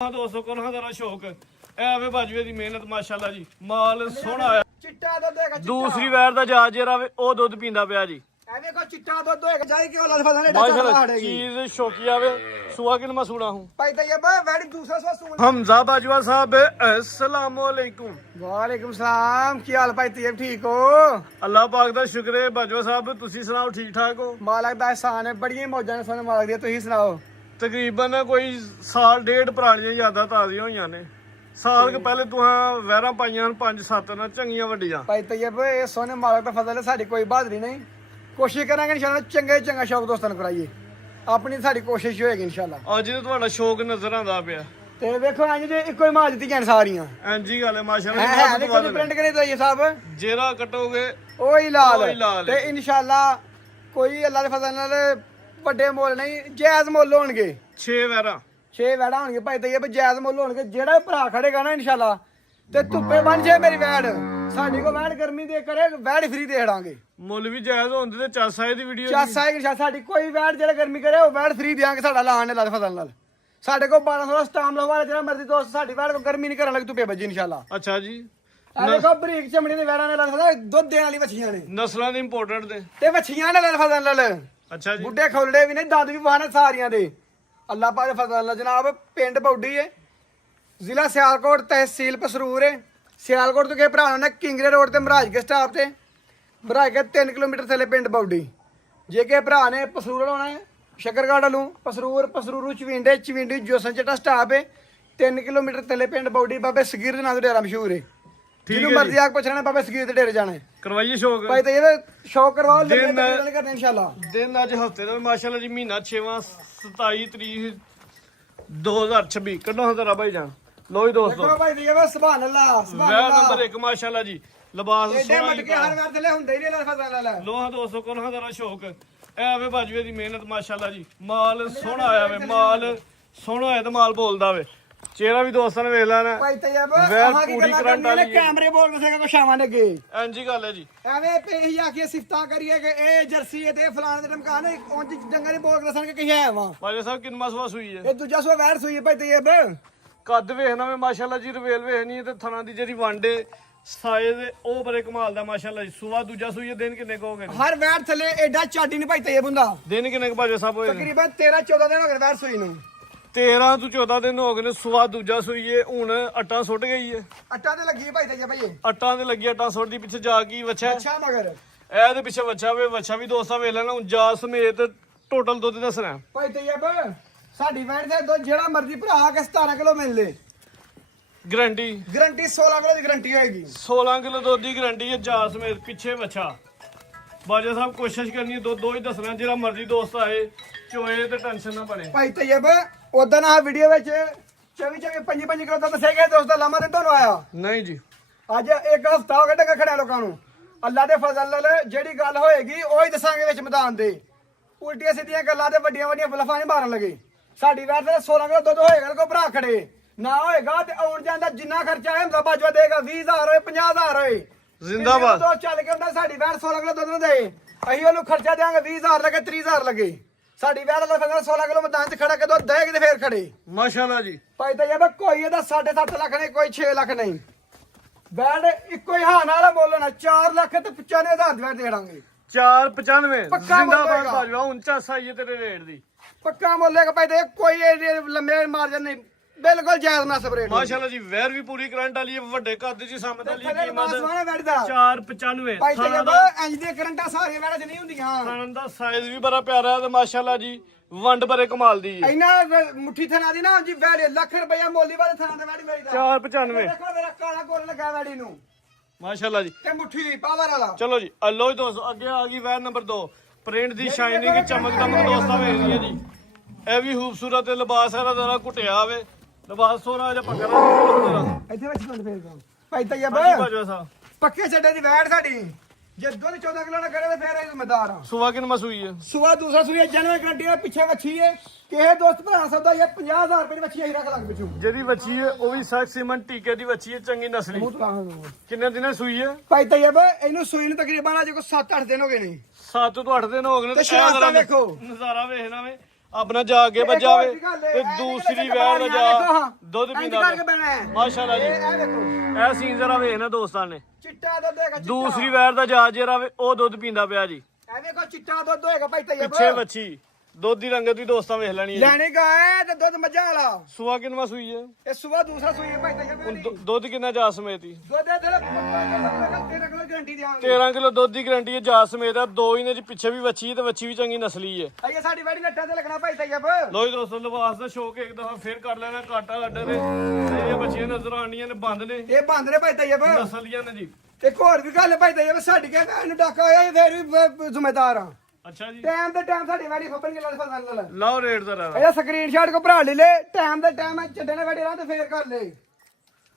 200 ਕੋਨਾ ਦਾ ਸ਼ੌਕ ਐਵੇਂ ਬਾਜਵੇ ਦੀ ਮਿਹਨਤ ਮਾਸ਼ਾਅੱਲਾ ਜੀ ਮਾਲ ਸੋਹਣਾ ਆਇਆ। ਚਿੱਟਾ ਦੁੱਧ ਹੋਏਗਾ ਦੂਸਰੀ ਵੈਰ ਦਾ ਜਾਜ ਜਿਹੜਾ ਵੇ ਉਹ ਦੁੱਧ ਪੀਂਦਾ ਪਿਆ ਜੀ। ਐ ਵੇਖੋ ਚਿੱਟਾ ਦੁੱਧ ਹੋਏਗਾ ਜਾਈ ਕਿਉਂ ਲੱਗ ਫਸਣੇ माशाल्लाह चीज शौकिया वे सुहा किन मसूड़ा हूँ ਭਾਈ ਤੈयब ਵੈੜੀ ਦੂਸਰਾ ਸਵਾ ਸੂਣ हमजा बाजवा साहब अस्सलाम वालेकुम। ਵਾਲੇकुम ਸਲਾਮ ਕੀ ਹਾਲ ਭਾਈ ਤैयब ਠੀਕ ਹੋ अल्लाह पाक दा शुक्र है बाजवा साहब तुसी सुनाओ ठीक ठाक हो। ਮਾਲਕ ਦਾ ਇਹਸਾਨ ਹੈ ਬੜੀਆਂ ਮੌਜਾਂ ਨੇ ਸਾਨੂੰ ਮਾਲਕ ਦੀਆਂ ਤੁਸੀਂ ਸੁਣਾਓ। तकरीबन कोई साल डेढ़ पुरानियां यादां ताज़ियां होईयां ने। साल के पहले तुहां वैरां पाईयां 5-7 ना चंगियां वड्डियां। ਭਾਈ ਤैयब ਇਹ ਸੋਹਣੇ ਮਾਲਕ ਦਾ ਫਜ਼ਲ ਹੈ ਸਾਡੀ ਕੋਈ ਬਹਾਦਰੀ ਨਹੀਂ ਕੋਸ਼ਿਸ਼ ਕਰਾਂਗੇ ਇਨਸ਼ਾਅੱਲਾ ਚੰਗਾ ਸ਼ੌਕ ਦੋਸਤਾਂ ਨੂੰ ਕਰਾਈਏ ਆਪਣੀ ਸਾਡੀ ਕੋਸ਼ਿਸ਼ ਹੋਏਗੀ ਇਨਸ਼ਾਅੱਲਾ। ਅੱਜ ਤੇ ਤੁਹਾਡਾ ਸ਼ੌਕ ਨਜ਼ਰ ਆਂਦਾ ਪਿਆ ਤੇ ਵੇਖੋ ਇੰਜ ਦੇ ਇੱਕੋ ਹੀ ਮਾਂ ਦਿੱਤੀਆਂ ਸਾਰੀਆਂ ਐਂਜੀ ਗੱਲ ਹੈ ਹੈ माशाल्लाह। ਦੇਖੋ ਪ੍ਰਿੰਟ ਕਰੇ ਤਾਂ ਇਹ ਸਾਹਿਬ जेरा कटोगे ਉਹੀ ਲਾਲ ਉਹੀ ਲਾਲ ਤੇ ਇਨਸ਼ਾਅੱਲਾ ਕੋਈ ਅੱਲਾ ਦੇ ਫਜ਼ਲ ਨਾਲ ਵੱਡੇ ਮੁੱਲ ਨਹੀਂ ਜਾਇਜ਼ ਮੁੱਲ ਹੋਣਗੇ। 6 ਵੈਰਾਂ 6 ਵੈੜਾਂ ਹੋਣਗੇ ਭਾਈ ਤैयब ਜਾਇਜ਼ ਮੁੱਲ ਹੋਣਗੇ। ਜਿਹੜਾ ਭਰਾ ਖੜੇਗਾ ਨਾ ਇਨਸ਼ਾਅੱਲਾ ਤੇ ਧੁੱਪੇ ਬਣ ਜੇ ਮੇਰੀ ਵੈੜ ਸਾਡੀ ਕੋ ਵੈੜ ਗਰਮੀ ਦੇ ਕਰੇ ਵੈੜ ਫ੍ਰੀ ਦੇ ਹੜਾਂਗੇ। ਮੁੱਲ ਵੀ ਜਾਇਜ਼ ਹੁੰਦੇ ਤੇ ਚਾਸਾ ਦੀ ਵੀਡੀਓ ਚਾਸਾ ਹੈ ਇਨਸ਼ਾਅੱਲਾ ਸਾਡੀ ਕੋਈ ਵੈੜ ਜਿਹੜਾ ਗਰਮੀ ਕਰੇ ਉਹ ਵੈੜ ਫ੍ਰੀ ਦਿਆਂਗੇ ਸਾਡਾ ਲਾਣ ਨੇ ਲੱਦ ਫਜ਼ਲ ਨਾਲ। ਸਾਡੇ ਕੋਲ 1200 ਦਾ ਸਟਾਮ ਲਵਾਇਆ ਜਿਹੜਾ ਮਰਜ਼ੀ ਦੋਸਤ ਸਾਡੀ ਵੈੜ ਕੋ ਗਰਮੀ ਨਹੀਂ ਕਰਨ ਲੱਗ ਧੁੱਪੇ ਵੱਜੀ ਇਨਸ਼ਾਅੱਲਾ। ਅੱਛਾ ਜੀ ਆ ਦੇਖੋ ਬਰੀਕ ਚਮੜੀ ਦੇ ਵੈੜਾਂ ਨੇ ਲੱਦ ਫਜ਼ਲ ਦੁੱਧ ਦੇਣ ਵਾਲੀ ਵੱਛੀਆਂ ਨੇ ਨਸਲਾਂ ਦੇ ਇੰਪੋਰਟੈਂਟ ਦੇ। ਤੇ ਵੱਛੀਆਂ ਨੇ ਲੱਦ ਫਜ਼ਲ ਨਾਲ ਅੱਛਾ ਜੀ ਬੁੱਢੇ ਖੋਲੜੇ ਵੀ ਨੇ ਦੰਦ ਵੀ ਵਾਹਣੇ ਸਾਰੀਆਂ ਦੇ ਅੱਲਾਹ ਪਾਕ ਦੇ ਫਜ਼ਲ ਨਾਲ ਜਨਾਬ। ਪਿੰਡ ਬੌਡੀ ਹੈ ਜ਼ਿਲ੍ਹਾ ਸਿਆਲਕੋਟ ਤਹਿਸੀਲ ਪਸਰੂਰ ਹੈ। ਸਿਆਲਕੋਟ ਤੋਂ ਕੇ ਭਰਾ ਨੇ ਕਿੰਗਰੇ ਰੋਡ ਤੇ ਮਹਾਰਾਜ ਕੇ ਸਟਾਪ ਤੇ ਮਹਾਰਾਜ ਕੇ 3 ਕਿਲੋਮੀਟਰ ਥੱਲੇ ਪਿੰਡ ਬੌਡੀ। ਜੇ ਕੇ ਭਰਾ ਨੇ ਪਸਰੂਰ ਆਉਣਾ ਹੈ ਸ਼ਕਰਗੜ੍ਹ ਵੱਲੋਂ ਪਸਰੂਰੂ ਚਵਿੰਡੇ ਜੋਸਨ ਚੱਟਾ ਸਟਾਪ ਹੈ 3 ਕਿਲੋਮੀਟਰ ਥੱਲੇ ਪਿੰਡ ਬੌਡੀ ਬਾਬੇ ਸਗੀਰ ਦੇ ਨਾਂ ਤੋਂ ਡੇਰਾ ਮਸ਼ਹੂਰ ਹੈ। ਜਿਹਨੂੰ ਮਰਜ਼ੀ ਆ ਕੇ ਪੁੱਛਣਾ ਬਾਬੇ ਸਗੀਰ ਦੇ ਡੇਰੇ ਜਾਣਾ ਹੈ। ਕਰਵਾਈਏ ਸ਼ੌਕ ਭਾਈ ਤੇ ਇਹ ਸ਼ੌਕ ਕਰਵਾਓ ਲੱਗੇ ਤੇ ਕਰਨੇ ਇਨਸ਼ਾਅੱਲਾ। ਦਿਨ ਅੱਜ ਹਫਤੇ ਦਾ ਮਾਸ਼ਾਅੱਲਾ ਜੀ ਮਹੀਨਾ 6ਵਾਂ 27 ਤਰੀਕ 2026 ਕੱਢੋ ਹਜ਼ਾਰਾ ਭਾਈ ਜਾਨ ਲੋ ਜੀ ਦੋਸਤੋ ਦੇਖੋ ਭਾਈ ਤैयब ਸੁਭਾਨ ਅੱਲਾਹ ਸੁਭਾਨ ਵੈਰ ਅੱਲਾਹ ਨੰਬਰ 1 ਮਾਸ਼ਾਅੱਲਾ ਜੀ ਲਿਬਾਸ ਏਡੇ ਸੋਹਣਾ ਮਟਕੇ ਹਰ ਵਾਰ ਥੱਲੇ ਹੁੰਦੇ ਹੀ ਨੇ ਫਜ਼ਲ ਨਾਲ। ਲੋਹਾ ਦੋਸਤੋ ਕੋਲ ਹਜ਼ਾਰਾ ਸ਼ੌਕ ਐਵੇਂ ਬਾਜਵੇ ਦੀ ਮਿਹਨਤ ਮਾਸ਼ਾਅੱਲਾ ਜੀ ਮਾਲ ਸੋਹਣਾ ਆਇਆ ਵੇ ਮਾਲ ਸੋਹਣਾ ਹੋਇਆ ਤੇ ਮਾਲ ਬੋਲਦਾ ਵੇ। ਚਿਹਰਾ ਵੀ ਦੋਸਤਾਂ ਨੇ ਵੇਖ ਲੈਣਾ ਭਾਈ ਤैयब ਵੈਰ ਆਹ ਕੀ ਪੂਰੀ ਗੱਲਾਂ ਕਰੰਟ ਕਰਨੀਆਂ ਨੇ ਵਾਲੀ ਹੈ। ਕੈਮਰੇ ਬੋਲ ਵਸੇਗਾ ਕੋ ਸ਼ਾਮਾਂ ਨੇ ਅੱਗੇ ਇੰਜੀ ਗੱਲ ਹੈ ਜੀ ਐਵੇਂ ਪੇਹੀ ਆ ਕੇ ਸਿਫਤਾਂ ਕਰੀਏ ਕਿ ਇਹ ਜਰਸੀ ਹੈ ਤੇ ਫਲਾਣੇ ਦੇ ਟਮਕਾਨ ਉਂਝ ਡੰਗਰ ਹੀ ਬੋਲ ਦੱਸਣ ਕਿ ਕੀ ਹੈ ਵਾ ਬਾਜਵਾ ਸਾਹਿਬ ਕਿੰਨਾ ਸਵਾ ਸੂਈ ਹੈ ਇਹ ਦੂਜਾ ਸੋ ਵੈਰ ਸੂਈ ਹੈ ਭਾਈ ਤैयब। ਕੱਦ ਵੇਖਣਾ ਵੇ ਮਾਸ਼ਾਅੱਲਾ ਜੀ ਰਵੇਲ ਵੇਖਣੀ ਤੇ ਥਣਾ ਦੀ ਜਿਹੜੀ ਵਾਂਡੇ ਸਾਈਜ਼ ਉਹ ਬੜੇ ਕਮਾਲ ਦਾ ਮਾਸ਼ਾਅੱਲਾ ਜੀ। ਸੂਆ ਦੂਜਾ ਸੂਈ ਦਿਨ ਕਿੰਨੇ ਕਹੋਗੇ ਹਰ ਵੈਰ ਥੱਲੇ ਐਡਾ ਚਾਟੀ ਨਹੀਂ ਭਾਈ ਤैयब ਹੁੰਦਾ। ਦਿਨ ਕਿੰਨੇ ਬਾਜਵਾ ਸਾਹਿਬ ਹੋਏ ਨੇ? ਤਕਰੀਬਨ 13-14 ਦਿਨ ਹੋ ਗਏ ਵੈਰ ਸੂਈ ਨੂੰ। 13 ਤੋਂ 14 ਦਿਨ ਹੋ ਗਏ ਨੇ ਸੂਆ ਦੂਜਾ ਸੂਈ ਏ। ਹੁਣ ਅੱਟਾਂ ਸੁੱਟ ਗਈ ਏ ਅੱਟਾ ਤੇ ਲੱਗੀ ਭਾਈ ਤैयब ਭਾਈ ਅੱਟਾਂ ਤੇ ਲੱਗੀ ਅੱਟਾਂ ਸੁੱਟਦੀ ਪਿੱਛੇ ਜਾ ਕੀ ਵੱਛਾ ਅੱਛਾ ਮਗਰ ਇਹਦੇ ਪਿੱਛੇ ਵੱਛਾ ਵੇ ਵੱਛਾ ਵੀ ਦੋਸਤਾਂ ਵੇਖ ਲੈਣਾ ਹੁਣ ਜਾ ਸਮੇਤ ਟੋਟਲ ਦੁੱਧ ਦੱਸਣਾ ਭਾਈ ਤैयब ਸਾਡੀ ਵੈਰ ਦੇ ਦੁੱਧ ਜਿਹੜਾ ਮਰਜ਼ੀ ਭਰਾ ਆ ਕੇ 17 ਕਿਲੋ ਮਿਲ ਲੇ ਗਰੰਟੀ ਗਰੰਟੀ 16 ਕਿਲੋ ਦੀ ਗਰੰਟੀ ਹੋਏਗੀ। 16 ਕਿਲੋ ਦੁੱਧ ਦੀ ਗਰੰਟੀ ਹੈ ਜਾ ਸਮੇਤ ਪਿੱਛੇ ਵੱਛਾ। ਬਾਜਾ ਸਾਹਿਬ ਕੋਸ਼ਿਸ਼ ਕਰਨੀ ਹੈ ਦੋ ਹੀ ਦੱਸਣਾ ਜਿਹੜਾ ਮਰਜ਼ੀ ਦੋਸਤ ਆਏ ਚੋਏ ਤੇ ਟੈਨਸ਼ਨ ਨਾ ਬਣੇ। ਭਾਈ ਤैयब ਉਦੋਂ ਆ ਵੀਡੀਓ ਵਿੱਚ 24 25 ਕਿਲੋ ਦਾ ਦੱਸਿਆ ਗਿਆ ਦੋਸਤ ਦਾ ਲਾਮਾ ਤੇ ਤੁਹਾਨੂੰ ਆਇਆ ਨਹੀਂ ਜੀ ਅੱਜ ਇੱਕ ਹਫਤਾ ਹੋ ਗਿਆ ਡੰਗਾ ਖੜਿਆ ਲੋਕਾਂ ਨੂੰ। ਅੱਲਾ ਦੇ ਫਜ਼ਲ ਨਾਲ ਜਿਹੜੀ ਗੱਲ ਹੋਏਗੀ ਉਹੀ ਦੱਸਾਂਗੇ ਵਿੱਚ ਮੈਦਾਨ ਦੇ। ਉਲਟੀਆਂ ਸਿੱਧੀਆਂ ਗੱਲਾਂ ਤੇ ਵੱਡੀਆਂ ਬਲਫਾਂ ਨਹੀਂ ਮਾਰਨ ਲੱਗੇ। ਸਾਡੀ ਵੈਰ ਤੇ 16 ਕਿਲੋ ਦੁੱਧ ਹੋਏਗਾ ਕੋ ਭਰਾ ਖੜੇ ਨਾ ਹੋਏਗਾ ਤੇ ਆਉਣ ਜਾਂਦਾ ਜਿੰਨਾ ਖਰਚਾ ਹੈ ਹਮਜ਼ਾ ਬਾਜਵਾ ਦੇਗਾ 20000 ਹੋਏ 50000 ਹੋਏ ਜ਼ਿੰਦਾਬਾਦ। ਦੋ ਚੱਲ ਕੇ ਹੁੰਦਾ ਸਾਡੀ ਵੈਰ 16 ਕਿਲੋ ਦੁੱਧ ਨੂੰ ਦੇ ਅਸੀਂ ਉਹਨੂੰ ਖਰਚਾ ਦੇਾਂਗੇ 20000 ਲੱਗੇ 30000 ਲੱਗੇ। ਸਾਡੀ ਵੈਰ ਦਾ ਫਜ਼ਲ 16 ਕਿਲੋ ਮੈਦਾਨ 'ਚ ਖੜਾ ਕੇ ਦੁੱਧ ਦੇਗੇ ਤੇ ਫੇਰ ਖੜੇ ਮਾਸ਼ਾਅੱਲਾ ਜੀ। ਭਾਈ ਤैयब ਕੋਈ ਇਹਦਾ 7.5 ਲੱਖ ਨਹੀਂ ਕੋਈ 6 ਲੱਖ ਨਹੀਂ। ਬੈਡ ਇੱਕੋ ਹੀ ਹਾਂ ਨਾਲ ਬੋਲਣਾ 4 ਲੱਖ ਤੇ 95,000 ਦੀ ਵੈਟ ਦੇ ਦਾਂਗੇ। 495 ਪੱਕਾ ਜ਼ਿੰਦਾਬਾਦ ਬੋਲੇਗਾ। ਬਾਜਵਾ ਹੁਣ ਚਾਸਾ ਹੀ ਤੇਰੇ ਰੇਟ ਦੀ ਪੱਕਾ ਮੁੱਲੇਗਾ ਭਾਈ ਤੇ ਕੋਈ ਇਹ ਲੰਮੇ ਮਾਰਜਨ ਨਹੀਂ ਬਿਲਕੁਲ ਜਾਇਜ਼ ਨਾ ਸਪਰੇਟ ਮਾਸ਼ਾਅੱਲਾ ਜੀ ਵੈਰ ਵੀ ਪੂਰੀ ਕਰੰਟ ਵਾਲੀ ਹੈ ਵੱਡੇ ਕੱਦ ਦੀ ਸਾਹਮਣੇ ਵਾਲੀ ਕੀਮਤ ਮਾਸਵਾਨਾ ਬੈਠਦਾ 495 ਭਾਈ ਥਾਣਾ ਤैयब ਇੰਜ ਦੇ ਕਰੰਟਾਂ ਸਾਰੀਆਂ ਵੈੜਾਂ 'ਚ ਨਹੀਂ ਹੁੰਦੀਆਂ। ਥਾਣਾ ਦਾ ਸਾਈਜ਼ ਵੀ ਬੜਾ ਪਿਆਰਾ ਹੈ ਤੇ ਮਾਸ਼ਾਅੱਲਾ ਜੀ ਵੰਡ ਬਰੇ ਕਮਾਲ ਦੀ ਹੈ। ਇੰਨਾ ਮੁੱਠੀ ਥਣਾ ਦੀ ਨਾ ਜੀ ਵੈੜ ਲੱਖ ਰੁਪਇਆ ਮੋਲੀ ਵਾਲੇ ਥਣਾ ਤੇ ਵੈੜੀ ਮੇਰੀ ਦਾ 495 ਦੇਖੋ ਮੇਰਾ ਕਾਲਾ ਗੋਲ ਲੱਗਾ ਵੈੜੀ ਨੂੰ ਮਾਸ਼ਾਅੱਲਾ ਜੀ। ਤੇ ਮੁੱਠੀ ਪਾਵਰ ਵਾਲਾ। ਚਲੋ ਜੀ ਲੋ ਜੀ ਦੋਸਤੋ ਅੱਗੇ ਆ ਗਈ ਵੈਰ ਨੰਬਰ 2 ਪ੍ਰਿੰਟ ਦੀ ਸ਼ਾਈਨਿੰਗ ਚਮਕ ਦਮਕ ਦੋਸਤਾਂ ਵੇਖ ਰਹੀ ਹੈ ਜੀ। ਇਹ ਵੀ ਖੂਬਸੂਰਤ ਤੇ ਲਿਬਾਸ ਇਹਦਾ ਜ਼ਰਾ ਘੁੱਟਿਆ ਵੇ ਲਿਬਾਸ ਸੋਹਣਾ ਜਿਹਾ ਪੱਕਾ ਇੱਥੇ ਵਿੱਚ ਬੰਦ ਫੇਰ ਕੋ ਭਾਈ ਤैयब ਬਾਜਵਾ ਸਾਹਿਬ ਪੱਕੇ ਛੱਡੇ ਦੀ ਵੈੜ ਸਾਡੀ ਜੇ ਦੁੱਧ 14 ਕਿਲੋ ਨਾ ਕਰੇ ਤੇ ਫੇਰ ਇਹ ਜ਼ਿੰਮੇਦਾਰ ਆ। ਸੁਆ ਕਿਨ ਮਸੂਈ ਹੈ ਸੁਆ ਦੂਸਰਾ ਸੂਈ ਜਨਵੇਂ ਗਰੰਟੀ ਨਾਲ ਪਿੱਛੇ ਵੱਛੀ ਹੈ ਕਿਸੇ ਦੋਸਤ ਭਰਾ ਸੌਦਾ ਇਹ 50000 ਰੁਪਏ ਦੀ ਵੱਛੀ ਹੀ ਰੱਖ ਲੱਗ ਪਿੱਛੋਂ ਜਿਹੜੀ ਬੱਚੀ ਹੈ ਉਹ ਵੀ ਸਖਤ ਸੀਮਨ ਟੀਕੇ ਦੀ ਬੱਚੀ ਹੈ ਚੰਗੀ ਨਸਲੀ। ਮੂੰਹ ਤੋਂ ਲਾਹਾਂ ਕਿੰਨੇ ਦਿਨਾਂ ਸੂਈ ਹੈ? ਭਾਈ ਤैयब ਇਹਨੂੰ ਸੂਈ ਨੂੰ ਤਕਰੀਬਨ ਅਜੇ ਕੋ 7-8 ਦਿਨ ਹੋ ਗਏ ਨੇ। 7 ਤੋਂ 8 ਦਿਨ ਹੋ ਗਏ ਨੇ ਤੇ ਸ਼ਰਾਰਤਾਂ ਵੇਖੋ। ਨਜ਼ਾਰਾ ਵੇਖਣਾ ਵੇ ਆਪਣਾ ਜਾ ਅੱਗੇ ਵੱਜਾਵੇ ਤੇ ਦੂਸਰੀ ਵੈੜ ਦਾ ਜਾ ਦੁੱਧ ਪੀਂਦਾ ਮਾਸ਼ਾਅੱਲਾ ਜੀ। ਇਹ ਦੇਖੋ ਇਹ ਸੀਨ ਜ਼ਰਾ ਵੇਖ ਨਾ ਦੋਸਤਾਂ ਨੇ, ਚਿੱਟਾ ਦੁੱਧ ਹੈਗਾ ਦੂਸਰੀ ਵੈੜ ਦਾ ਜਾ ਜਿਹੜਾ ਵੇ ਉਹ ਦੁੱਧ ਪੀਂਦਾ ਪਿਆ ਜੀ। ਇਹ ਵੇਖੋ ਚਿੱਟਾ ਦੁੱਧ ਹੋਏਗਾ ਭਾਈ ਤੈਯਬ ਪਿੱਛੇ ਵੱਛੀ ਦੁੱਧ ਦੀ ਰੰਗਤ ਵੀ ਦੋਸਤਾਂ ਵੇਖ ਲੈਣੀ ਹੈ। ਲੈਣੇ ਗਾਏ ਤੇ ਦੁੱਧ ਮੱਝਾਂ ਵਾਲਾ ਸੂਆ ਕਿੰਨਵਾ ਸੂਈ ਹੈ? ਇਹ ਸਵੇਰ ਦੂਸਰਾ ਸੂਈ ਹੈ ਭਾਈ ਤੈਯਬ ਹੁਣ ਦੁੱਧ ਕਿੰਨਾ ਜਾ ਸਮੇਤੀ? ਦੁੱਧ ਦੇ ਤੇਰੇ ਤੇਰੇ ਕੋਲ ਗਾਰੰਟੀ ਦਿਆਂਗੇ 13 ਕਿਲੋ ਦੁੱਧ ਦੀ ਗਾਰੰਟੀ ਹੈ ਜਾ ਸਮੇਤ ਆ। ਦੋ ਇਹਨੇ ਚ ਪਿੱਛੇ ਵੀ ਵੱਛੀ ਤੇ ਵੱਛੀ ਵੀ ਚੰਗੀ ਨਸਲੀ ਹੈ। ਇਹ ਸਾਡੀ ਵੈੜੀ ਨੱਟਾਂ ਤੇ ਲੱਗਣਾ ਭਾਈ ਤੈਯਬ। ਲੋ ਜੀ ਦੋਸਤੋ ਲਿਬਾਸ ਦਾ ਸ਼ੌਕ ਇੱਕ ਦਫਾ ਫੇਰ ਕਰ ਲੈਣਾ ਕਾਟਾ ਅੱਡੇ ਤੇ ਇਹ ਬੱਚੀਆਂ ਨਜ਼ਰ ਆਣੀਆਂ ਨੇ ਬੰਦ ਨੇ ਇਹ ਬੰਦ ਨੇ ਭਾਈ ਤੈਯਬ। ਨਸਲੀਆਂ ਨੇ ਜੀ। ਇੱਕ ਹੋਰ ਵੀ ਗੱਲ ਭਾਈ ਤੈਯਬ ਸਾਡੀ ਕੇ ਇਹਨੂੰ ਡਾਕਾ ਹੋਇਆ ਫੇਰ ਵੀ ਜ਼ਿੰਮੇਦਾਰ ਆ। ਅੱਛਾ ਜੀ ਟਾਈਮ ਤੇ ਟਾਈਮ ਸਾਡੀ ਵੈੜੀ ਖੱਪਣ ਕੇ ਲੱਗ ਫਸਲ ਲਾਓ ਰੇਟ ਦਾ ਰਹਿ ਇਹ ਸਕਰੀਨਸ਼ਾਟ ਕੋ ਭਰਾ ਲੈ ਲੈ ਟਾਈਮ ਦੇ ਟਾਈਮ ਚੱਡੇ ਨੇ ਵੈੜੀ ਰਾਂ ਤੇ ਫੇਰ ਕਰ ਲੈ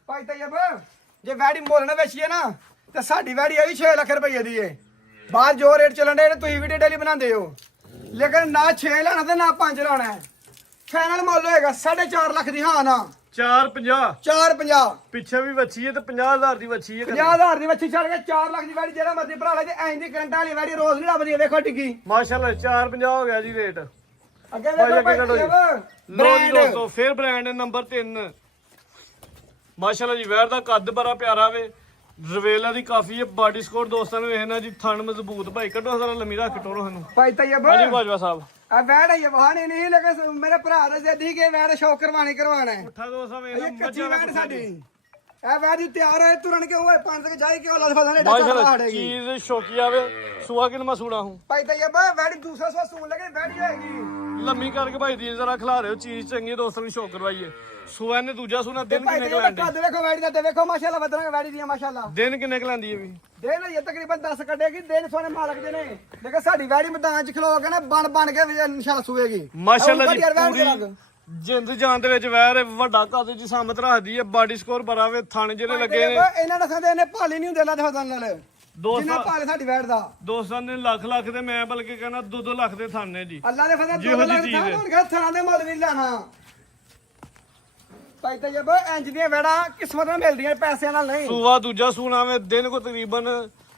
ਭਾਈ ਤੈਯਬ। ਜੇ ਵੈੜੀ ਮੁੱਲ ਨਾ ਵੇਚੀਏ ਨਾ ਤੇ ਸਾਡੀ ਵੈੜੀ ਇਹ ਵੀ 6 ਲੱਖ ਰੁਪਏ ਦੀ ਏ। ਬਾਹਰ ਜੋ ਰੇਟ ਚੱਲਣ ਦੇ ਤੁਸੀਂ ਵੀਡੀਓ ਡੇਲੀ ਬਣਾਉਂਦੇ ਹੋ ਲੇਕਿਨ ਨਾ 6 ਲੈਣਾ ਤੇ ਨਾ 5 ਲਾਣਾ। ਫਾਈਨਲ ਮੁੱਲ ਹੋਏਗਾ 4.5 ਲੱਖ ਦੀ। ਹਾਂ ਨਾ 450 450 ਪਿੱਛੇ ਵੀ ਵੱਛੀ ਹੈ ਤੇ 50000 ਦੀ ਵੱਛੀ ਹੈ। 50,000 ਦੀ ਵੱਛੀ ਛੱਡ ਕੇ 4 ਲੱਖ ਦੀ ਵੈੜੀ ਜਿਹੜਾ ਮਰਜ਼ੀ ਭਰਾ ਲੈ ਜੇ ਐਂ ਦੀ ਕਰੰਟ ਵਾਲੀ ਵੈੜੀ ਰੋਜ਼ ਨਹੀਂ ਲੱਭਦੀ। ਵੇਖੋ ਟਿੱਕੀ ਮਾਸ਼ਾਅੱਲਾ 450 ਹੋ ਗਿਆ ਜੀ ਰੇਟ। ਅੱਗੇ ਵੇਖੋ ਭਾਈ ਲੋ ਜੀ ਬ੍ਰਾਂਡ ਦੋਸਤੋ ਫੇਰ ਬ੍ਰਾਂਡ ਨੰਬਰ 3 ਮਾਸ਼ਾਅੱਲਾ ਜੀ। ਵੈਰ ਦਾ ਕੱਦ ਬੜਾ ਪਿਆਰਾ ਵੇ, ਰਵੇਲਾ ਦੀ ਕਾਫੀ ਹੈ। ਬਾਡੀ ਸਕੋਰ ਦੋਸਤਾਂ ਨੂੰ ਵੇਖਣਾ ਜੀ। ਥਣ ਮਜ਼ਬੂਤ ਭਾਈ ਕੱਢੋ ਜ਼ਰਾ ਲੰਮੀ ਰੱਖ ਕੇ ਟੋਰੋ ਸਾਨੂੰ। ਭਾਈ ਤੈਯਬ ਹਾਂਜੀ ਬਾਜਵਾ ਸਾਹਿਬ ਆ ਵੈੜ ਹੈ ਵਹਾਣੀ ਨਹੀਂ ਲੇਕਿਨ ਮੇਰੇ ਭਰਾ ਦਾ ਜੱਦੀ ਕੇ ਵੈੜ ਸ਼ੌਕ ਕਰਵਾਣਾ ਹੈ। ਉੱਠਾ ਦੋਸਤਾਂ ਵੇਖ ਇਹ ਕੱਚੀ ਵੈੜ ਸਾਡੀ ਇਹ ਵੈੜ ਦੀ ਤਿਆਰ ਹੈ ਤੁਰਨ ਕੇ ਹੋਏ ਪੰਜ ਤੱਕ ਜਾਈ ਕਿਉਂ ਲੱਗ ਫਸਣੇ ਮਾਸ਼ਾਅੱਲਾ ਡਾਕਟਰ ਚੀਜ਼ ਸ਼ੌਕੀ ਆਵੇ। ਸੂਆ ਕਿਨ ਮੈਂ ਸੂਣਾ ਹੂੰ ਭਾਈ ਤੈਯਬ ਵੈੜ ਦੂਸਰਾ ਸਵਾ ਸੂਣ ਲਗੇ ਵੈੜ ਹੋਏਗੀ ਲੰਮੀ ਕਰਕੇ ਭਾਈ ਦੀ ਜ਼ਰਾ ਖਿਲਾ ਰਹੇ ਹੋ। ਚੀਜ਼ ਚੰਗੀ ਦੋਸਤਾਂ ਨੂੰ ਸ਼ੌਕ ਕਰਵਾਈਏ। ਸੂਆ ਨੇ ਦੂਜਾ ਸੂਣਾ ਦਿਨ ਭਾਈ ਕਿੰਨੇ ਤੈਯਬ ਕਲਾਂਦੀ? ਕੱਦ ਵੇਖੋ ਵੈੜ ਦਾ ਤੇ ਵੇਖੋ ਮਾਸ਼ਾਅੱਲਾ ਵਧਣਾ ਵੈੜ ਦੀਆਂ ਮਾਸ਼ਾਅੱਲਾ ਦਿਨ ਕਿੰਨੇ ਕਲਾਂਦੀ ਹੈ ਵੀ? ਦਿਨ ਇਹ ਤਕਰੀਬਨ 10 ਕੱਢੇਗੀ। ਦਿਨ ਸੋਨੇ ਮਾਲਕ ਦੇ ਨੇ ਲੇਕਿਨ ਸਾਡੀ ਵੈੜੀ ਮੈਦਾਨ ਚ ਖਲੋ ਕੇ ਨਾ ਬਣ ਕੇ ਇਨਸ਼ਾਅੱਲਾ ਸੂਏਗੀ ਮਾਸ਼ਾਅੱਲਾ ਜੀ ਪੂਰੀ ਜਿੰਦ ਜਾਨ ਦੇ ਵਿੱਚ ਵੈਰ ਵੱਡਾ ਕੱਦ ਦੀ ਸਾਮਤ ਰੱਖਦੀ ਹੈ। ਬਾਡੀ ਸਕੋਰ ਬੜਾ ਵੇ, ਥਣ ਜਿਹੜੇ ਲੱਗੇ ਨੇ ਇਹਨਾਂ ਦਾ ਸੰਦੇ ਇਹਨੇ ਭਾਲੀ ਨਹੀਂ ਹੁੰਦੇ ਅੱਲਾ ਦੇ ਫਜ਼ਲ ਨਾਲ ਜਿੰਨਾ ਦੋਸਤਾਂ ਭਾਲ ਸਾਡੀ ਵੈੜ ਦਾ ਦੋਸਤਾਂ ਨੇ ਲੱਖ ਲੱਖ ਦੇ, ਮੈਂ ਬਲਕਿ ਕਹਿੰਦਾ 2-2 ਲੱਖ ਦੇ ਥਣ ਨੇ ਜੀ। ਅੱਲਾ ਦੇ ਫਜ਼ਲ ਜਿਹੋ ਦੋ ਜਿਹੀ ਲੱਖ ਚੀਜ਼ ਹੈ। ਥਾਂ ਹੋਣਗੇ ਥਾਂ ਦੇ ਮੁੱਲ ਵੀ ਲੈਣਾ ਭਾਈ ਤੈਯਬ। ਇੰਜ ਦੀਆਂ ਵੈੜਾਂ ਕਿਸਮਤ ਨਾਲ ਮਿਲਦੀਆਂ ਪੈਸਿਆਂ ਨਾਲ ਨਹੀਂ। ਸੂਆ ਦੂਜਾ ਸੂਣਾ ਵੇ ਦਿਨ ਕੋ ਤਕਰੀਬਨ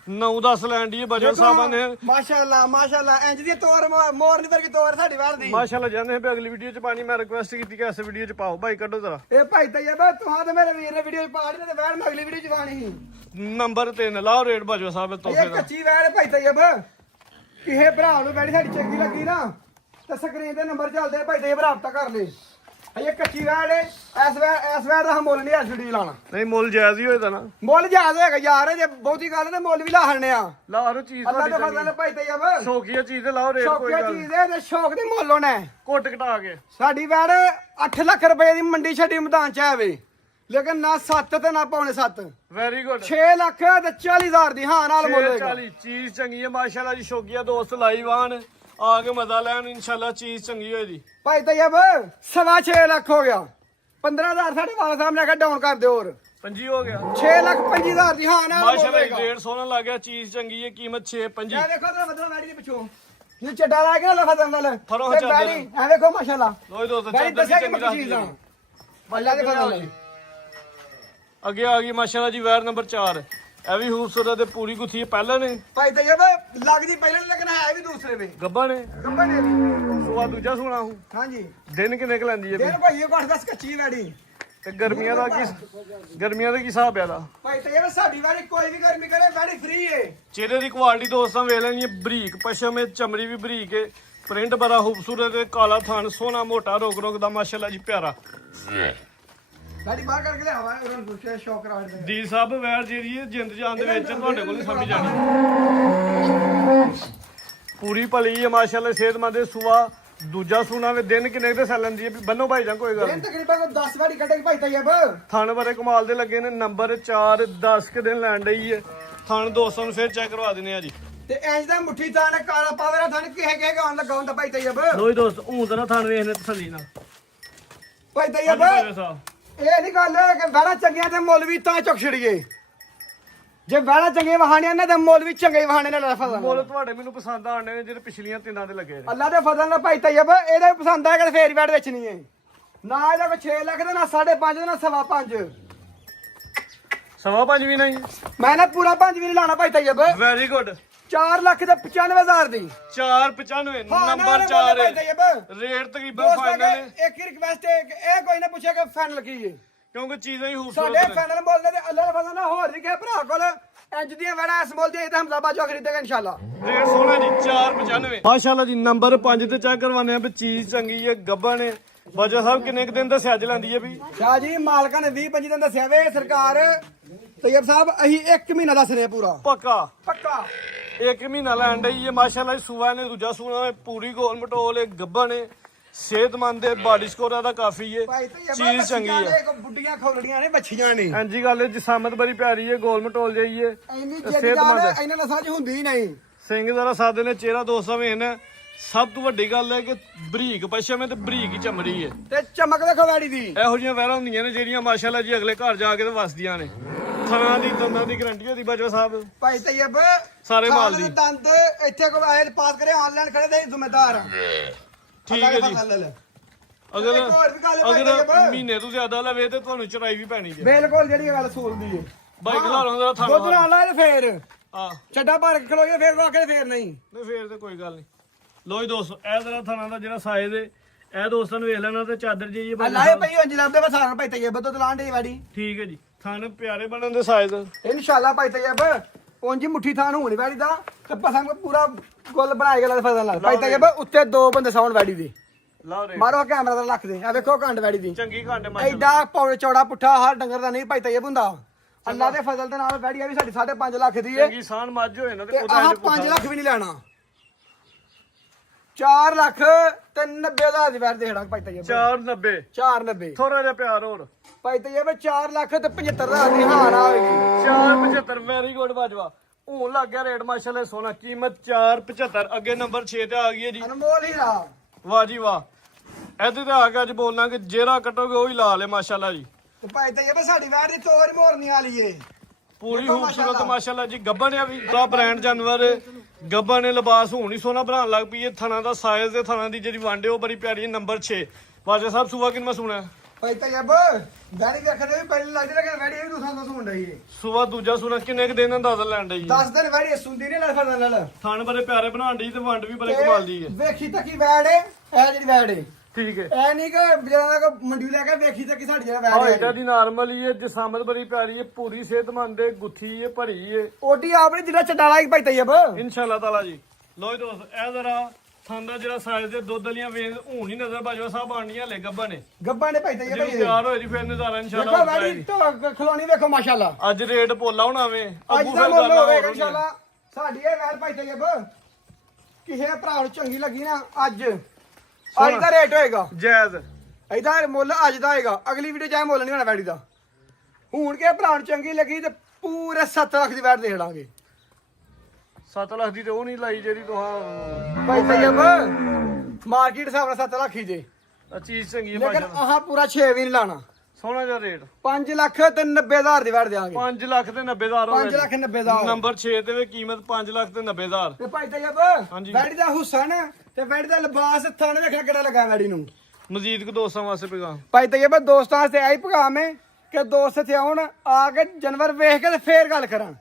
9-10 ਲੈਣ ਦੀ ਬਜਟ ਸਾਹਿਬਾਂ ਨੇ ਮਾਸ਼ਾਅੱਲਾ ਮਾਸ਼ਾਅੱਲਾ ਇੰਜ ਦੀ ਤੋਰ ਮੋਰ ਨਹੀਂ ਵਰਗੀ ਤੋਰ ਸਾਡੀ ਵੈੜ ਦੀ ਮਾਸ਼ਾਅੱਲਾ। ਜਾਂਦੇ ਵੀ ਅਗਲੀ ਵੀਡੀਓ ਚ ਪਾਣੀ ਮੈਂ ਰਿਕੁਐਸਟ ਕੀਤੀ ਕਿ ਇਸ ਵੀਡੀਓ ਚ ਪਾਓ ਭਾਈ ਕੱਢੋ ਜ਼ਰਾ। ਇਹ ਭਾਈ ਤੈਯਬ ਤੁਹਾਂ ਤੇ ਮੇਰੇ ਵੀਰ ਨੇ ਵੀਡੀਓ ਪਾ ਲਈ ਤੇ ਵੈੜ ਮੈਂ ਅਗਲੀ ਵੀਡੀਓ ਚ ਪਾਣੀ ਸੀ। ਨੰਬਰ 3 ਲਾਓ ਰੇਟ ਬਾਜਵਾ ਸਾਹਿਬ ਤੋਹਫੇ ਇਹ ਦਾ। ਕੱਚੀ ਵੈੜ ਭਾਈ ਤੈਯਬ ਕਿਸੇ ਭਰਾ ਨੂੰ ਵੈੜੀ ਸਾਡੀ ਚੰਗੀ ਲੱਗੀ ਨਾ ਤੇ ਸਕਰੀਨ ਤੇ ਨੰਬਰ ਚੱਲਦੇ ਭਾਈ ਤੈਯਬ ਰਾਬਤਾ ਕਰ ਲੈ। ਇਹ ਕੱਚੀ ਵੈੜ ਹੈ ਇਸ ਵੈੜ ਦਾ ਮੁੱਲ ਨਹੀਂ ਐਸਡੀ ਲਾਣਾ। ਨਹੀਂ ਮੁੱਲ ਜਾਇਜ਼ ਹੀ ਹੋਏਦਾ ਨਾ। ਮੁੱਲ ਜ਼ਿਆਦਾ ਹੈਗਾ ਯਾਰ ਜੇ ਬਹੁਤੀ ਗੱਲ ਤੇ ਮੁੱਲ ਵੀ ਲਾ ਹਣਨੇ ਆ। ਲਾਓ ਚੀਜ਼ ਅੱਲਾ ਤੁਹਾਡੀ ਦਾ ਫਜ਼ਲ ਭਾਈ ਤੈਯਬ ਸ਼ੌਕੀਆ ਚੀਜ਼ ਤੇ ਲਾਓ ਰੇਟ ਕੋਈ ਸ਼ੌਕੀਆ ਗੱਲ ਚੀਜ਼ ਹੈ ਤੇ ਸ਼ੌਕ ਦੀ ਮੁੱਲ ਹੋਣਾ ਹੈ। ਘੁੱਟ ਘਟਾ ਕੇ ਸਾਡੀ ਵੈੜ 8 ਲੱਖ ਰੁਪਏ ਦੀ ਮੰਡੀ ਛੱਡੀ ਮੈਦਾਨ ਚ ਆਵੇ ਲੇਕਿਨ ਨਾ 7 ਤੇ ਨਾ ਪੌਣੇ 7। ਵੈਰੀ ਗੁੱਡ 6 ਲੱਖ ਤੇ 40,000 ਦੀ ਹਾਂ ਨਾਲ ਮੁੱਲ ਹੋਏਗਾ। 40 ਚੀਜ਼ ਚੰਗੀ ਹੈ ਮਾਸ਼ਾਅੱਲਾ ਜੀ। ਸ਼ੌਕੀਆ ਦੋਸਤ ਲਾਈਵ ਆਣ ਆ ਕੇ ਮਜ਼ਾ ਲੈਣ ਇਨਸ਼ਾਅੱਲਾ। ਚੀਜ਼ ਚੰਗੀ ਹੋਏਗੀ ਭਾਈ ਤੈਯਬ 6.5 ਲੱਖ ਹੋ ਗਿਆ। 15,000 ਸਾਡੇ ਵਾਲਾ ਸਾਹਿਬ ਨੇ ਕਿਹਾ ਡਾਊਨ ਕਰ ਦਿਓ ਹੋਰ 5 ਹੋ ਗਿਆ 6,25,000 ਦੀ ਹਾਂ ਨਾਲ ਮੁੱਲ ਮਾਸ਼ਾਅੱਲਾ। ਹੋਏਗਾ। ਰੇਟ ਸੋਹਣਾ ਲੱਗ ਗਿਆ। ਚੀਜ਼ ਚੰਗੀ ਹੈ। ਕੀਮਤ 6.5। ਇਹ ਵੇਖੋ ਤੇ ਮਤਲਬ ਵੈੜੀ ਦੇ ਪਿੱਛੋਂ ਇਹ ਚੱਡਾ ਲਾ ਕੇ ਲਫਾ ਦੰਦਲ ਫੜੋ ਤੇ ਚਾਦਰ। ਵੈੜੀ ਇਹ ਵੇਖੋ ਮਾਸ਼ਾਅੱਲਾ ਲੋਈ ਦੋਸਤ ਵੈੜੀ ਚੱਦਰ ਦੱਸਿਆ ਵੀ ਕਿ ਚੰਗੀ ਮੱਕੀ ਚੀਜ਼ ਰੱਖਦੀ ਆ ਅੱਲਾ ਦੇ ਫਜ਼ਲ ਨਾਲ। ਅੱਗੇ ਆ ਗਈ ਮਾਸ਼ਾਅੱਲਾ ਜੀ ਵੈਰ ਨੰਬਰ 4। ਇਹ ਵੀ ਖੂਬਸੂਰਤ ਤੇ ਪੂਰੀ ਗੁੱਥੀ ਹੈ। ਪਹਿਲਾਂ ਨੇ ਭਾਈ ਤੈਯਬ ਲੱਗਦੀ ਪਹਿਲਾਂ ਲੇਕਿਨ ਹੈ ਵੀ ਦੂਸਰੇ ਵੇ ਗੱਬਾ ਨੇ ਗੱਬਾ ਨੇ ਵੀ। ਸੂਆ ਦੂਜਾ ਸੂਣਾ ਹੂੰ। ਹਾਂਜੀ ਦਿਨ ਕਿੰਨੇ ਕੁ ਲੈਂਦੀ ਹੈ ਦਿਨ ਭਾਈ ਇਹ ਕੋਠ ਦੱਸ ਕੱਚੀ ਵੈੜੀ ਤੇ ਗਰਮੀਆਂ ਦਾ ਕੀ ਹਿਸਾਬ ਆ ਦਾ? ਭਾਈ ਤੈਯਬ ਸਾਡੀ ਵੈੜੀ ਕੋਈ ਵੀ ਗਰਮੀ ਕਰੇ ਵੈੜੀ ਫ੍ਰੀ ਏ। ਚਿਹਰੇ ਦੀ ਕੁਆਲਿਟੀ ਦੋਸਤਾਂ ਵੇਖ ਲੈਣੀ ਹੈ। ਬਰੀਕ ਪਸ਼ਮ ਹੈ, ਚਮੜੀ ਵੀ ਬਰੀਕ ਹੈ, ਪ੍ਰਿੰਟ ਬੜਾ ਖੂਬਸੂਰਤ ਹੈ, ਕਾਲਾ ਥਣ ਸੋਹਣਾ ਮੋਟਾ ਰੋਕ ਦਾ ਮਾਸ਼ਾਅੱਲਾ ਜੀ ਪਿਆਰਾ। ਵੈੜੀ ਬਾਹਰ ਕਰਕੇ ਲਿਆਵਾ ਉਹਨਾਂ ਨੂੰ ਪੁੱਛਿਆ ਸ਼ੌਕ ਰਾੜ ਦੇ ਦੀ ਸਾਹਿਬ ਵੈਰ ਜਿਹੜੀ ਹੈ ਜਿੰਦ ਜਾਨ ਦੇ ਵਿੱਚ ਤੁਹਾਡੇ ਕੋਲ ਨਹੀਂ ਸਮਝ ਜਾਣੀ। ਪੂਰੀ ਭਲੀ ਹੈ ਮਾਸ਼ਾਅੱਲਾ। ਸਿਹਤਮੰਦ ਹੈ। ਸੂਆ ਦੂਜਾ ਸੂਣਾ ਵੇ ਦਿਨ ਕਿੰਨੇ ਦੇ ਸੈਲਨ ਦੀ ਹੈ ਬੰਨੋ ਭਾਈ ਜਾਂ ਕੋਈ ਗੱਲ ਦਿਨ ਨਹੀਂ। ਤਕਰੀਬਨ 10 ਵੈੜੀ ਕੱਢੇਗੀ ਭਾਈ ਤੈਯਬ। ਥਣ ਬੜੇ ਕਮਾਲ ਦੇ ਲੱਗੇ ਨੇ। ਨੰਬਰ 4 10 ਕੁ ਦਿਨ ਲੈਣ ਡਈ ਹੈ। ਥਣ ਦੋਸਤਾਂ ਨੂੰ ਫਿਰ ਚੈੱਕ ਕਰਵਾ ਦਿੰਦੇ ਆ ਜੀ। ਤੇ ਇੰਜ ਦਾ ਮੁੱਠੀ ਥਾਣ ਕਾਲਾ ਪਾਵੇਰਾ ਥਾਣ ਕਿਹੇ ਗਾਉਣ ਲੱਗਾ ਹੁੰਦਾ ਭਾਈ ਤੈਯਬ। ਲੋਈ ਦੋਸਤ ਊਂ ਤਾਂ ਨਾ ਥਣ ਵੇਖਨੇ ਤਸੱਲੀ ਨਾਲ। ਭਾਈ ਤੈਯਬ ਹਾਂਜੀ ਸਾਹਿਬ ਇਹ ਨਹੀਂ ਗੱਲ ਕਿ ਵੈੜਾ ਚੰਗੀਆਂ ਤੇ ਮੁੱਲ ਵੀ ਤਾਂ ਚੁੱਕ ਛੜੀਏ। ਜੇ ਵੈੜਾ ਚੰਗੇ ਵਹਾਣੀਆਂ ਨੇ ਤੇ ਮੁੱਲ ਵੀ ਚੰਗੇ ਵਹਾਣੇ ਨੇ ਲੈ ਫਜ਼ਲ ਮੁੱਲ ਤੁਹਾਡੇ ਮੈਨੂੰ ਪਸੰਦ ਆਣੇ ਨੇ ਜਿਹੜੇ ਪਿਛਲੀਆਂ ਤਿੰਨਾਂ ਦੇ ਲੱਗੇ ਨੇ। ਅੱਲਾ ਦੇ ਫਜ਼ਲ ਨਾਲ ਭਾਈ ਤੈਯਬ ਇਹਦਾ ਵੀ ਪਸੰਦ ਆਏਗਾ ਤੇ ਫੇਰ ਵੈੜ ਵੇਚਣੀ ਹੈ। ਨਾ ਇਹਦਾ ਕੋਈ 6 ਲੱਖ ਦੇ ਨਾ 5.5 ਦੇ ਨਾ 5.5। 5.5 ਵੀ ਨਹੀਂ। ਮੈਂ ਨਾ ਪੂਰਾ 5 ਵੀ ਨਹੀਂ ਲਾਣਾ ਭਾਈ ਤੈਯਬ। ਵੈਰੀ ਗੁੱਡ 4,95,000 ਦੀ 495 ਹਾਂ, ਨੰਬਰ ਨਾ 4 ਭਾਈ ਤੈਯਬ। ਰੇਟ ਤਕਰੀਬਨ ਦੋਸਤ ਫਾਈਨਲ ਅੱਗੇ ਹੈ ਇੱਕ ਹੀ ਰਿਕਵੈਸਟ ਹੈ ਕਿ ਇਹ ਕੋਈ ਨਾ ਪੁੱਛੇ ਕਿ ਫਾਈਨਲ ਕੀ ਹੈ ਕਿਉਂਕਿ ਚੀਜ਼ਾਂ ਹੀ ਸਾਡੇ ਖੂਬਸੂਰਤ ਨੇ ਫਾਈਨਲ ਬੋਲਦੇ ਤੇ ਅੱਲਾਹ ਦਾ ਫਜ਼ਲ ਨਾਲ ਹੋਰ ਵੀ ਕਿਸੇ ਭਰਾ ਕੋਲ ਇੰਜ ਦੀਆਂ ਵੜਾ ਇਸ ਮੁੱਲ ਦੀ ਤਾਂ ਹਮਜ਼ਾ ਬਾਜਵਾ ਖਰੀਦੇਗਾ ਇਨਸ਼ਾਅੱਲਾ ਰੇਟ ਸੋਹਣਾ ਜੀ 495 ਮਾਸ਼ਾਅੱਲਾ ਜੀ ਨੰਬਰ 5 ਤੇ ਚੈੱਕ ਕਰਵਾਉਂਦੇ ਆ ਵੀ ਚੀਜ਼ ਚੰਗੀ ਹੈ ਗੱਬਾ ਨੇ ਬਾਜਾ ਸਾਹਿਬ ਕਿੰਨੇ ਕੁ ਦਿਨ ਦਾ ਸਿਆਜ ਲੈਂਦੀ ਹੈ ਵੀ ਸ਼ਾਹ ਜੀ ਮਾਲਕਾਂ ਨੇ 20-25 ਦਿਨ ਦੱਸਿਆ ਵੇ ਸਰਕਾਰ ਤੈਯਬ ਸਾਹਿਬ ਅਸੀਂ 1 ਮਹੀਨਾ ਦੱਸ ਰਹੇ ਪੂਰਾ ਪੱਕਾ ਪੱਕਾ 1 ਮਹੀਨਾ ਲੈਣ ਡਈ ਹੈ ਮਾਸ਼ਾਅੱਲਾ ਸੂਆ ਨੇ ਦੂਜਾ ਸੂਣਾ ਪੂਰੀ ਗੋਲ ਮਟੋਲ ਹੈ ਗੱਬਾ ਨੇ ਸਿਹਤਮੰਦ ਹੈ ਬਾਡੀ ਸਕੋਰ ਦਾ ਕਾਫੀ ਹੈ ਭਾਈ ਤੈਯਬ ਚੀਜ਼ ਚੰਗੀ ਹੈ ਬੁੱਢੀਆਂ ਖੋਲੜੀਆਂ ਨੇ ਬੱਚੀਆਂ ਨੇ ਹਾਂਜੀ ਗੱਲ ਹੈ ਜਸਾਮਤ ਬੜੀ ਪਿਆਰੀ ਹੈ ਗੋਲ ਮਟੋਲ ਜਾਈ ਹੈ ਇੰਨੀ ਤੇ ਜਿੱਦ ਸਿਹਤਮੰਦ ਜਾਨ ਹੈ। ਇਹਨਾਂ ਨਸਾਂ 'ਚ ਹੁੰਦੀ ਹੀ ਨਹੀਂ ਸਿੰਘ ਜ਼ਰਾ ਸਾਦੇ ਨੇ ਚਿਹਰਾ ਦੋਸਤਾਂ ਵੇਖਣਾ ਸਭ ਤੋਂ ਵੱਡੀ ਗੱਲ ਹੈ ਕਿ ਬਰੀਕ ਪਛਮ ਹੈ ਤੇ ਬਰੀਕ ਹੀ ਚਮੜੀ ਹੈ ਤੇ ਚਮਕ ਦੇਖੋ ਵੈੜੀ ਦੀ ਇਹੋ ਜਿਹੀਆਂ ਵਹਿਰਾਂ ਹੁੰਦੀਆਂ ਨੇ ਜਿਹੜੀਆਂ ਮਾਸ਼ਾਅੱਲਾ ਜੀ ਅਗਲੇ ਘਰ ਜਾ ਕੇ ਤੇ ਵਸਦੀਆਂ ਨੇ ਥਾਂ ਦੀ ਦੰਦਾਂ ਦੀ ਗਰੰਟੀ ਹੁੰਦੀ ਬਾਜਵਾ ਸਾਹਿਬ ਭਾਈ ਤੈਯਬ ਸਾਰੇ ਮਾਲ ਖਾਣ ਦੇ ਦੀ। ਦੰਦ ਇੱਥੇ ਕੋਈ ਆਏ ਪਾਸ ਕਰੇ ਆਨਲਾਈਨ ਖੜੇ ਦੇ ਜ਼ਿੰਮੇਦਾਰ ਠੀਕ ਹੈ ਜੀ ਅਗਰ ਇੱਕ ਹੋਰ ਵੀ ਗੱਲ ਹੈ ਭਾਈ ਅਗਰ ਤੈਯਬ। ਮਹੀਨੇ ਤੋਂ ਜ਼ਿਆਦਾ ਲਵੇ ਤੇ ਤੁਹਾਨੂੰ ਚਰਾਈ ਵੀ ਪੈਣੀ ਜੇ ਬਿਲਕੁਲ ਜਿਹੜੀ ਗੱਲ ਸੂਲਦੀ ਏ ਬਾਈ ਖਲਾਰਾਂ ਦਾ ਥਾਂ ਦੁੱਧ ਨਾਲ ਲਾਏ ਤੇ ਫੇਰ ਆ ਚੱਡਾ ਭਰ ਕੇ ਖਲੋ ਜੇ ਫੇਰ ਵਾਕੇ ਫੇਰ ਨਹੀਂ ਨਹੀਂ ਫੇਰ ਤੇ ਕੋਈ ਗੱਲ ਨਹੀਂ ਲੋ ਜੀ ਦੋਸਤੋ ਇਹ ਜ਼ਰਾ ਥਾਣਾ ਦਾ ਜਿਹੜਾ ਸਾਈਜ਼ ਹੈ ਇਹ ਦੋਸਤਾਂ ਨੂੰ ਵੇਖ ਲੈਣਾ ਤੇ ਚਾਦਰ ਜੀ ਇਹ ਅੱਲਾ ਇਹ ਪਈ ਉਂਝ ਲੱਭਦੇ ਬਸਾਰਨ ਭਾਈ ਤੈਯਬ ਦੁੱਧ ਲਾਣ ਦੀ ਵਾੜੀ ਠੀਕ ਹੈ ਜੀ ਥਾਣੇ ਪਿਆਰੇ ਬਣਨ ਦੇ ਸਾਈਜ਼ ਇਨਸ਼ਾਅੱਲਾ ਭਾਈ ਤੈਯਬ ਉਂਝ ਮੁੱਠੀ ਥਾਨ ਹੋਣੀ ਵਾੜੀ ਦਾ ਤੇ ਪਸੰਦ ਪੂਰਾ ਗੁੱਲ ਬਣਾਏਗਾ ਲੱਗ ਫਜ਼ਲ ਨਾਲ ਭਾਈ ਤੈਯਬ ਉੱਤੇ 2 ਬੰਦੇ ਸੌਣ ਵਾੜੀ ਦੇ ਲਓ ਰੇ ਮਾਰੋ ਕੈਮਰਾ ਦਾ ਲੱਖ ਦੇ ਆ ਵੇਖੋ ਘੰਡ ਵਾੜੀ ਦੀ ਚੰਗੀ ਘੰਟੇ ਮਾਸ਼ਾਅੱਲਾ ਐਡਾ ਪੌੜ ਚੌੜਾ ਪੁੱਠਾ ਹਰ ਡੰਗਰ ਦਾ ਨਹੀਂ ਭਾਈ ਤੈਯਬ ਹੁੰਦਾ ਅੱਲਾ ਦੇ ਫਜ਼ਲ ਦੇ ਨਾਲ ਵਾੜੀ ਆ ਵੀ ਸਾਡੀ 5.5 ਲੱਖ ਦੀ ਏ ਚੰਗੀ ਸਾਨ ਮੱਝ ਹੋਏ ਨਾ ਤੇ ਤੇ ਉਹਦਾ ਆਹ 5 ਲੱਖ ਵੀ ਨਹੀਂ ਲੈਣਾ 4 ਲੱਖ ਤੇ 90,000 ਦੀ ਵੈਟ ਦੇਣਾ ਭਾਈ ਤੈਯਬ 490 490 ਥੋੜਾ ਜਿਹਾ ਪਿਆਰ ਹੋਰ ਭਾਈ ਤੈਯਬ 4 ਲੱਖ ਤੇ 75,000 ਦੀ ਹਾਰ ਆਵੇਗੀ 475 ਵੈਰੀ ਗੁੱਡ ਬਾਜਵਾ ਹੁਣ ਲੱਗ ਗਿਆ ਰੇਟ ਮਾਸ਼ਾਅੱਲਾ ਸੋਨਾ ਕੀਮਤ 475 ਅੱਗੇ ਨੰਬਰ 6 ਤੇ ਆ ਗਈ ਹੈ ਜੀ ਅਨਮੋਲ ਹੀਰਾ ਵਾਹ ਜੀ ਵਾਹ ਇਹਦੇ ਤੇ ਆ ਕੇ ਅੱਜ ਬੋਲਣਾ ਕਿ ਜਿਹੜਾ ਕਟੋਗੇ ਉਹ ਹੀ ਲਾ ਲੇ ਮਾਸ਼ਾਅੱਲਾ ਜੀ ਤੇ ਭਾਈ ਤੈਯਬ ਸਾਡੀ ਵੈਟ ਦੀ ਤੋਰ ਹੀ ਮੋਰਨੀ ਵਾਲੀ ਏ ਪੂਰੀ ਦੇਖੋ ਖੂਬਸੂਰਤ ਮਾਸ਼ਾਅੱਲਾ ਜੀ ਗੱਬਣ ਆ ਵੀ ਬੜਾ ਬ੍ਰਾਂਡ ਜਾਨਵਰ ਗੱਬਣ ਨੇ ਲਿਬਾਸ ਹੁਣ ਹੀ ਸੋਨਾ ਬਣਾਉਣ ਲੱਗ ਪਈ ਹੈ ਥਣਾ ਦਾ ਸਾਈਜ਼ ਤੇ ਥਣਾ ਦੀ ਜਿਹੜੀ ਵੰਡ ਹੈ ਉਹ ਬੜੀ ਪਿਆਰੀ ਹੈ ਨੰਬਰ 6 ਬਾਜਾ ਸਾਹਿਬ ਸੁਬਾ ਕਿੰਨਾ ਮੈਂ ਸੁਣਿਆ ਭਾਈ ਤੈਯਬ ਵੈੜੀ ਵੇਖਦੇ ਵੀ ਪਹਿਲੇ ਲੱਗਦੇ ਲਗੇ ਵੈੜੀ ਵੀ ਦੂਸਰਾ ਤੋਂ ਸੁਣ ਰਹੀ ਏ ਸੁਬਾ ਦੂਜਾ ਸੁਣਾ ਕਿੰਨੇ ਕੁ ਦਿਨ ਦਾ ਅੰਦਾਜ਼ਾ ਲੈਣ ਡਈ 10 ਦਿਨ ਵੈੜੀ ਸੁਣਦੀ ਨਹੀਂ ਲੜ ਫੜਨ ਨਾਲ ਥਣ ਬੜੇ ਪਿਆਰੇ ਬਣਾਉਣ ਡਈ ਤੇ ਵੰਡ ਵੀ ਬੜੇ ਕਮਾਲ ਦੀ ਹੈ ਵੇਖੀ ਤੱਕੀ ਵੈੜ ਏ ਇਹ ਜਿਹੜੀ ਵੈੜ ਏ ਠੀਕ ਹੈ ਐ ਨਹੀਂ ਕਿ ਜਿਹੜਾ ਕੋ ਮੰਡੀ ਲੈ ਕੇ ਵੇਖੀ ਤੱਕੀ ਸਾਡੀ ਜਿਹੜਾ ਹਾਂ ਵੈੜ ਇਹਦਾ ਏ ਦੀ ਨਾਰਮਲ ਹੀ ਹੈ ਜਸਾਮਤ ਬੜੀ ਪਿਆਰੀ ਹੈ ਪੂਰੀ ਸਿਹਤਮੰਦ ਹੈ ਗੁੱਥੀ ਹੈ ਭਰੀ ਹੈ ਓਡੀ ਆਪਣੀ ਜਿਹੜਾ ਚੱਡਾ ਲਾਈ ਭਾਈ ਤੈਯਬ ਇਨਸ਼ਾਅੱਲਾ ਤਾਲਾ ਜੀ ਲੋ ਜੀ ਦੋਸਤ ਇਹ ਜ਼ਰਾ ਥਾਂ ਦਾ ਜਿਹੜਾ ਸਾਈਜ਼ ਦੇ ਦੁੱਧ ਵਾਲੀਆਂ ਵੇਨ ਹੁਣ ਹੀ ਨਜ਼ਰ ਬਾਜਵਾ ਸਾਹਿਬ ਆਣੀਆਂ ਲੈ ਗੱਬਾਂ ਨੇ ਗੱਬਾਂ ਨੇ ਭਾਈ ਤੈਯਬ ਜਦੋਂ ਭਾਈ ਤਿਆਰ ਹੋਏ ਜੀ ਫਿਰ ਨਜ਼ਾਰਾ ਦੇਖੋ ਇਨਸ਼ਾਅੱਲਾ ਵੈੜੀ ਤੋਂ ਖਲੋਣੀ ਵੇਖੋ ਮਾਸ਼ਾਅੱਲਾ ਅੱਜ ਰੇਟ ਪੋਲਾ ਹੋਣਾ ਵੇ ਅੱਜ ਦਾ ਮੁੱਲ ਹੋਵੇਗਾ ਇਨਸ਼ਾਅੱਲਾ ਸਾਡੀ ਇਹ ਵੈੜ ਭਾਈ ਤੈਯਬ ਕਿਸੇ ਭਰਾ ਨੂੰ ਚੰਗੀ ਲੱਗੀ ਨਾ ਅੱਜ ਦਾ ਰੇਟ ਹੋਏਗਾ ਜਾਇਜ਼ ਇਹਦਾ ਮੁੱਲ ਅੱਜ ਦਾ ਹੋਏਗਾ ਅਗਲੀ ਵੀਡੀਓ ਚਾਹੇ ਮੁੱਲ ਨਹੀਂ ਹੋਣਾ ਵੈੜੀ ਦਾ ਹੁਣ ਕੇ ਭਰਾ ਨੂੰ ਚੰਗੀ ਲੱਗੀ ਤੇ ਪੂਰੇ 7 ਲੱਖ ਦੀ ਵੈਟ ਦੇ ਦਾਂਗੇ 7 ਲੱਖ ਦੀ ਤੇ ਉਹ ਨਹੀਂ ਲਾਈ ਜਿਹੜੀ ਤੁਹਾਂ ਭਾਈ ਤੈਯਬ ਮਾਰਕੀਟ ਹਿਸਾਬ ਨਾਲ 7 ਲੱਖ ਹੀ ਜੇ ਆ ਚੀਜ਼ ਚੰਗੀ ਹੈ ਲੇਕਿਨ ਮਾਸ਼ਾਅੱਲਾ ਆਹ ਪੂਰਾ 6 ਵੀ ਨਹੀਂ ਲਾਣਾ ਸੋਹਣਾ ਜਿਹਾ ਰੇਟ 5 ਲੱਖ ਤੇ 90,000 ਦੀ ਵੈਟ ਦੇਾਂਗੇ 5 ਲੱਖ ਤੇ 90,000 ਹੋ 5 ਲੱਖ 90,000 ਨੰਬਰ 6 ਤੇ ਵੀ ਕੀਮਤ 5 ਲੱਖ ਤੇ 90,000 ਤੇ ਭਾਈ ਤੈਯਬ ਹਾਂਜੀ। ਵੈੜੀ ਦਾ ਹੁਸਨ ਤੇ ਵੈੜੀ ਦਾ ਲਿਬਾਸ ਥਾਣੇ ਵੇਖਣਾ ਕਿਹੜਾ ਲੱਗਾ ਵੈੜੀ ਨੂੰ ਮਜ਼ੀਦ ਕੋ ਦੋਸਤਾਂ ਵਾਸਤੇ ਪੈਗਾਮ ਭਾਈ ਤੈਯਬ ਦੋਸਤਾਂ ਵਾਸਤੇ ਆਈ ਪੈਗਾਮ ਹੈ ਕਿ ਦੋਸਤ ਇੱਥੇ ਆਉਣ ਆ ਕੇ ਜਾਨਵਰ ਵੇਖ ਕੇ ਤੇ ਫੇਰ ਗੱਲ ਕਰਨ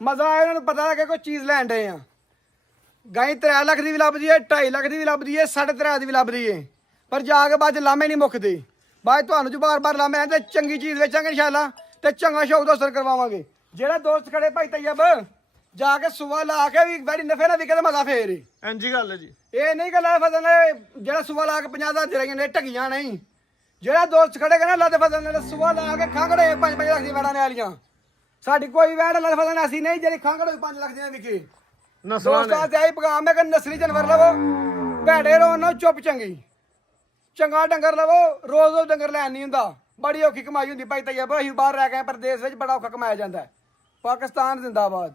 ਮਜ਼ਾ ਆਇਆ ਉਹਨਾਂ ਨੂੰ ਪਤਾ ਲੱਗੇ ਕੋਈ ਚੀਜ਼ ਲੈਣ ਡਏ ਆ ਗਾਈ 3 ਲੱਖ ਦੀ ਵੀ ਲੱਭਦੀ ਏ 2.5 ਲੱਖ ਦੀ ਵੀ ਲੱਭਦੀ ਏ 3.5 ਦੀ ਵੀ ਲੱਭਦੀ ਏ ਪਰ ਜਾ ਕੇ ਬਾਅਦ ਲਾਮੇ ਨਹੀਂ ਮੁੱਕਦੇ ਬਾਅਦ ਤੁਹਾਨੂੰ ਜੋ ਬਾਰ-ਬਾਰ ਲਾਮੇ ਆਉਂਦੇ ਚੰਗੀ ਚੀਜ਼ ਵੇਚਾਂਗੇ ਇਨਸ਼ਾਅੱਲਾ ਤੇ ਚੰਗਾ ਸ਼ੌਕ ਦੋਸਤ ਕਰਵਾਵਾਂਗੇ ਜਿਹੜਾ ਦੋਸਤ ਖੜੇ ਭਾਈ ਤੈਯਬ ਜਾ ਕੇ ਸੁਆ ਲਾ ਕੇ ਵੀ ਬੜੀ ਨਫੇ ਨਾਲ ਵਿਕੇ ਤੇ ਮਜ਼ਾ ਫੇਰ ਏ ਇੰਜੀ ਗੱਲ ਹੈ ਜੀ ਇਹ ਨਹੀਂ ਗੱਲਾਂ ਫਸਲ ਜਿਹੜਾ ਸੁਆ ਲਾ ਕੇ 50,000 ਦੇ ਰਹੀਆਂ ਨੇ ਢਗੀਆਂ ਨਹੀਂ ਜਿਹੜਾ ਦੋਸਤ ਖੜੇ ਕਹਿੰਦਾ ਅੱਲਾ ਦੇ ਫਸਲ ਨੇ ਸੁਆ ਲਾ ਕੇ ਖੰਗੜੇ 5-5 ਲੱਖ ਦੀ ਵੈੜਾਂ ਨੇ ਵਾਲੀਆਂ ਸਾਡੀ ਕੋਈ ਵੈੜ ਅੱਲਾ ਦੇ ਫਸਲ ਨੇ ਅਸੀਂ ਨਹੀਂ ਜਿਹੜੀ ਖੰਗੜੇ 5 ਲੱਖ ਦੀਆਂ ਵਿਕੇ ਨਸਲਾਂ ਨੇ ਦੋਸਤਾਂ ਤੇ ਆਈ ਪੈਗਾਮ ਹੈ ਕਿ ਨਸਲੀ ਜਾਨਵਰ ਲਵੋ ਭੈੜੇ ਰੋ ਨਾ ਚੁੱਪ ਚੰਗੀ ਚੰਗਾ ਡੰਗਰ ਲਵੋ ਰੋਜ਼ ਡੰਗਰ ਲੈਣ ਨਹੀਂ ਹੁੰਦਾ ਬੜੀ ਔਖੀ ਕਮਾਈ ਹੁੰਦੀ ਭਾਈ ਤੈਯਬ ਅਸੀਂ ਬਾਹਰ ਰਹਿ ਗਏ ਪਰਦੇਸ ਵਿੱਚ ਬੜਾ ਔਖਾ ਕਮਾਇਆ ਜਾਂਦਾ ਹੈ ਪਾਕਿਸਤਾਨ ਜ਼ਿੰਦਾਬਾਦ